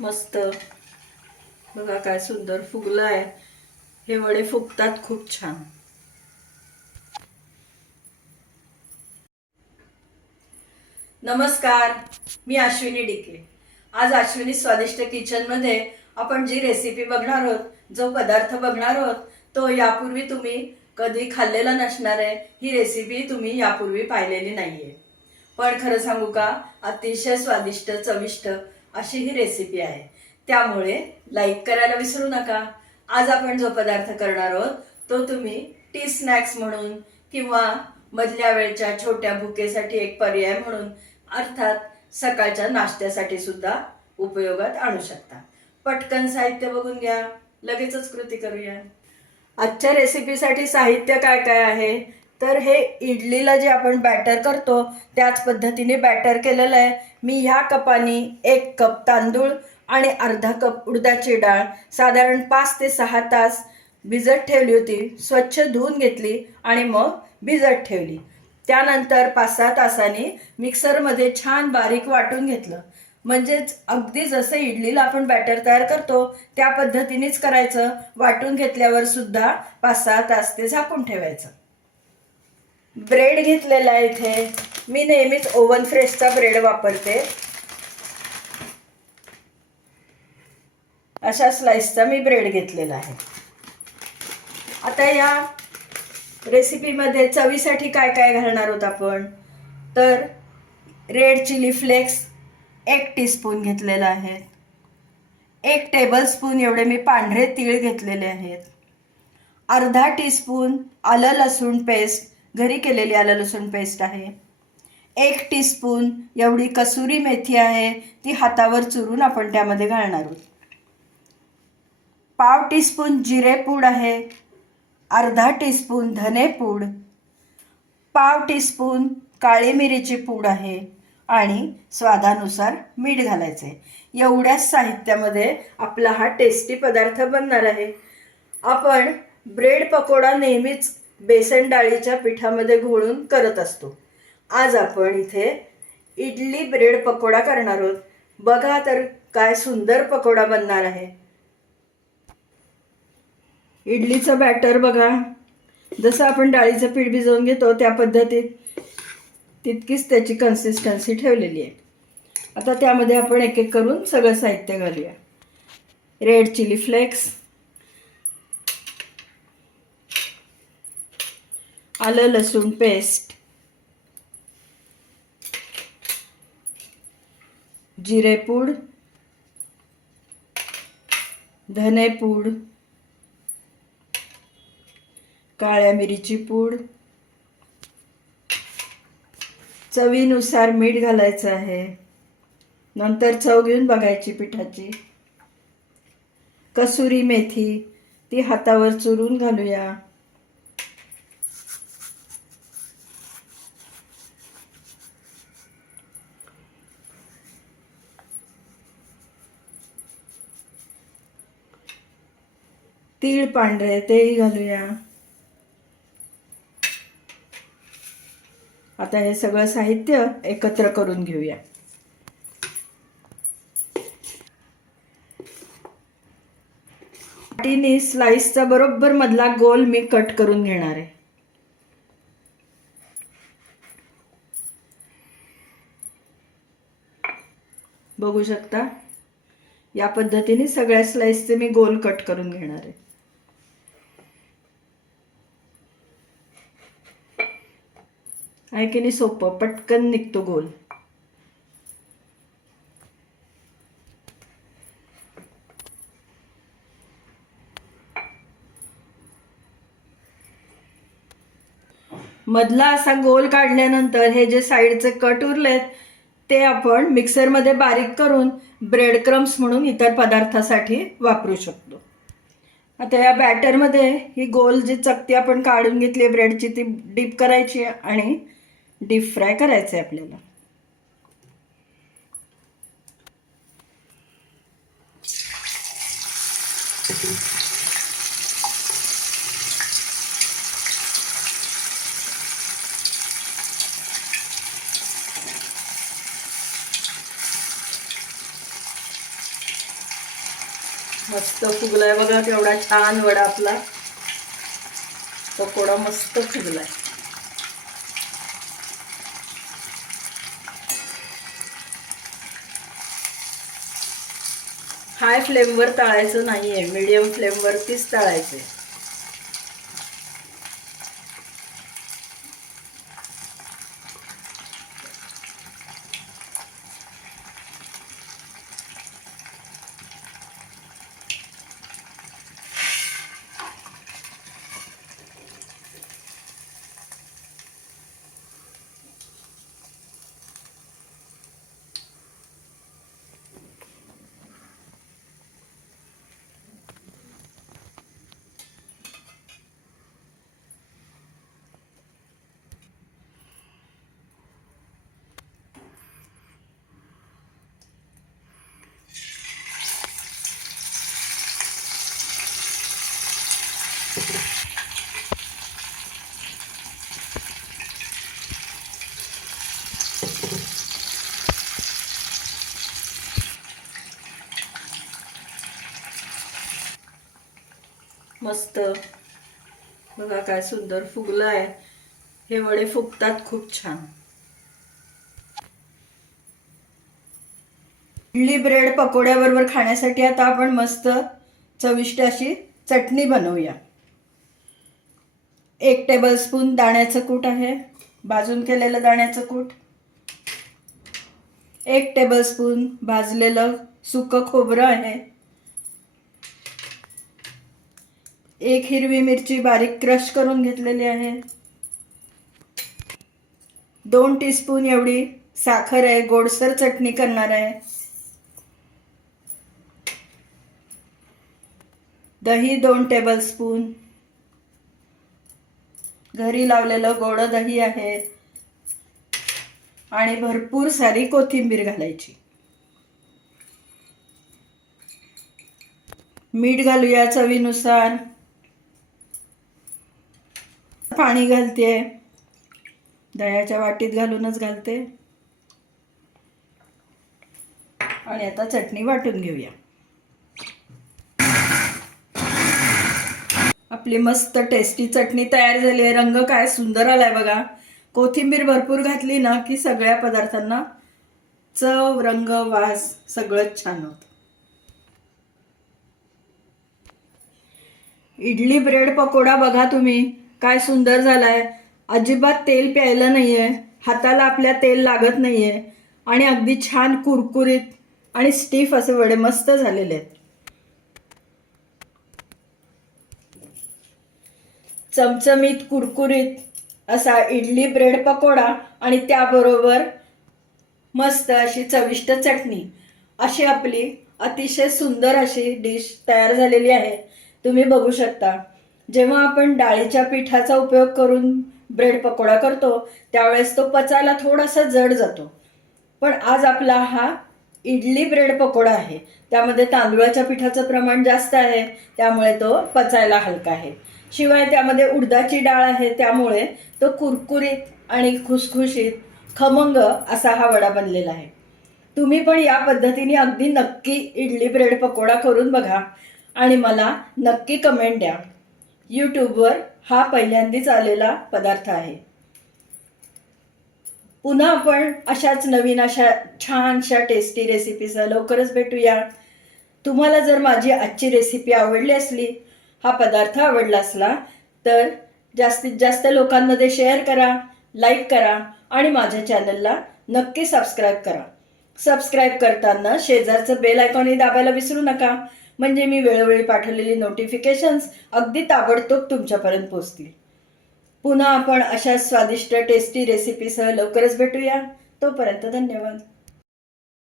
मस्त. बघा काय सुंदर फुगलं आहे हे वडे फुगतात खूप छान. नमस्कार मी अश्विनी डिके आज अश्विनी स्वादिष्ट किचनमध्ये आपण जी रेसिपी बघणार आहोत जो पदार्थ बघणार आहोत तो यापूर्वी तुम्ही कधी खाल्लेला नसणार आहे ही रेसिपी तुम्ही यापूर्वी पाहिलेली नाही आहे पण खरं सांगू का अतिशय स्वादिष्ट चविष्ट अशी ही रेसिपी आहे. त्यामुळे लाईक करायला विसरू नका. आज आपण जो पदार्थ करणार आहोत तो तुम्ही टी स्नॅक्स म्हणून किंवा मधल्या वेळच्या छोट्या भुकेसाठी एक पर्याय म्हणून अर्थात सकाळच्या नाश्त्यासाठी सुद्धा उपयोगात आणू शकता. पटकन साहित्य बघून घ्या. लगेचच कृती करूया. आजच्या रेसिपीसाठी साहित्य काय काय आहे? तर हे इडलीला जे आपण बॅटर करतो त्याच पद्धतीने बॅटर केलेलं आहे. मी ह्या कपाने एक कप तांदूळ आणि अर्धा कप उडदाची डाळ साधारण पाच ते सहा तास भिजत ठेवली होती. स्वच्छ धुवून घेतली आणि मग भिजत ठेवली. त्यानंतर पाच सहा तासांनी मिक्सरमध्ये छान बारीक वाटून घेतलं. म्हणजेच अगदी जसं इडलीला आपण बॅटर तयार करतो त्या पद्धतीनेच करायचं. वाटून घेतल्यावर सुद्धा पाच सहा तास ते झाकून ठेवायचं. ब्रेड घेतलेला आहे इथे. मी नेहमीच ओव्हन फ्रेशचा ब्रेड वापरते. अशा स्लाइसचा मी ब्रेड घेतलेला आहे. आता या रेसिपीमध्ये चवीसाठी काय काय घालणार आहोत आपण? तर रेड चिली फ्लेक्स एक टीस्पून घेतलेला आहे. एक टेबलस्पून एवढे मी पांढरे तीळ घेतलेले आहेत. अर्धा टीस्पून आलं लसूण पेस्ट घरी केलेली आलं लसूण पेस्ट आहे. एक टीस्पून एवढी कसुरी मेथी आहे ती हातावर चुरून आपण त्यामध्ये घालणार आहोत. पाव टीस्पून जिरेपूड आहे. अर्धा टीस्पून धनेपूड पाव टीस्पून काळी मिरीची पूड आहे आणि स्वादानुसार मीठ घालायचे एवढ्याच साहित्यामध्ये आपला हा टेस्टी पदार्थ बनणार आहे. आपण ब्रेड पकोडा नेहमीच बेसन डाळीच्या पिठामध्ये घोळून करत असतो. आज आपण इथे इडली ब्रेड पकोडा करणार आहोत. बघा तर काय सुंदर पकोडा बनणार आहे. इडलीचं बॅटर बघा. जसं आपण डाळीचं पीठ भिजवून घेतो त्या पद्धतीत तितकीच त्याची कन्सिस्टन्सी ठेवलेली आहे. आता त्यामध्ये आपण एक एक करून सगळं साहित्य घालूया. रेड चिली फ्लेक्स आलं लसूण पेस्ट जिरेपूड धनेपूड काळ्या मिरीची पूड. चवीनुसार मीठ घालायचं आहे. नंतर चव घेऊन बघायची पिठाची. कसुरी मेथी ती हातावर चुरून घालूया. तीळ पांढरे तेही घालूया. आता हे सगळं साहित्य एकत्र करून घेऊया. पाटीने स्लाइसचा बरोबर मधला गोल मी कट करून घेणार आहे. बघू शकता या पद्धतीने सगळ्या स्लाइसचे मी गोल कट करून घेणार आहे. आहे की नाही सोपं? पटकन निघतो गोल. मधला असा गोल काढल्यानंतर हे जे साईडचे कट उरलेत ते आपण मिक्सरमध्ये बारीक करून ब्रेड क्रम्स म्हणून इतर पदार्थासाठी वापरू शकतो. आता या बॅटरमध्ये ही गोल जी चकती आपण काढून घेतली ब्रेडची ती डीप करायची आणि डीप फ्राय करायचं आहे आपल्याला. मस्त फुगलाय बघा केवढा छान वडा आपला. पकोडा मस्त फुगलाय. हाय फ्लेमवर तळायचं नाहीये मीडियम फ्लेमवरतीच तळायचे मस्त. बघा काय सुंदर फुगलाय. हे वडे फुगतात खूप छान. इडली ब्रेड पकोड्याबरोबर खाण्यासाठी आता आपण मस्त चविष्ट अशी चटणी बनवूया. एक टेबलस्पून दाण्याचं कूट आहे. भाजून केलेलं दाण्याचं कूट. एक टेबलस्पून भाजलेलं सुकं खोबरं आहे. एक हिरवी मिरची बारीक क्रश करून घेतलेली आहे. दोन टीस्पून एवढी साखर आहे. गोडसर चटणी करणार आहे. दही दोन टेबलस्पून घरी लावलेलं गोड दही आहे. आणि भरपूर सारी कोथिंबीर घालायची. मीठ घालूया चवीनुसार. पाणी घालते. दह्याच्या वाटीत घालूनच घालते. आणि आता चटणी वाटून घेऊया. आपली मस्त टेस्टी चटणी तयार झाली आहे. रंग काय सुंदर आलाय बघा. कोथिंबीर भरपूर घातली ना की सगळ्या पदार्थांना चव रंग वास सगळंच छान होत. इडली ब्रेड पकोडा बघा तुम्ही. काय सुंदर झालाय. अजिबात तेल प्यायलं नाहीये. हाताला आपल्या तेल लागत नाहीये. आणि अगदी छान कुरकुरीत आणि स्टीफ असे वडे मस्त झालेले आहेत. चमचमीत कुरकुरीत असा इडली ब्रेड पकोडा आणि त्याबरोबर मस्त अशी चविष्ट चटणी. अशी आपली अतिशय सुंदर अशी डिश तयार झालेली आहे. तुम्ही बघू शकता. जेव्हा आपण डाळीच्या पिठाचा उपयोग करून ब्रेड पकोडा करतो त्यावेळेस तो पचायला थोडासा जड जातो. पण आज आपला हा इडली ब्रेड पकोडा आहे. त्यामध्ये तांदूळाच्या पिठाचं प्रमाण जास्त आहे. त्यामुळे तो पचायला हलका आहे. शिवाय त्यामध्ये उडदाची डाळ आहे त्यामुळे तो कुरकुरीत आणि खुसखुशीत खमंग असा हा वडा बनलेला आहे. तुम्ही पण या पद्धतीने अगदी नक्की इडली ब्रेड पकोडा करून बघा आणि मला नक्की कमेंट द्या. यूट्यूबवर हा पहिल्यांदाच आलेला पदार्थ आहे. पुन्हा आपण अशाच नवीन अशा छानशा टेस्टी रेसिपीसह लवकरच भेटूया. तुम्हाला जर माझी आजची रेसिपी आवडली असली हा पदार्थ आवडला असला तर जास्तीत जास्त लोकांमध्ये शेअर करा लाईक करा आणि माझ्या चॅनलला नक्की सबस्क्राईब करा. सबस्क्राईब करताना शेजारचं बेल आयकॉनही दाबायला विसरू नका. म्हणजे मी वेळोवेळी पाठवलेली नोटिफिकेशन्स अगदी ताबडतोब तुमच्यापर्यंत पोहोचतील. पुन्हा आपण अशा स्वादिष्ट टेस्टी रेसिपीसह लवकरच भेटूया. तोपर्यंत धन्यवाद.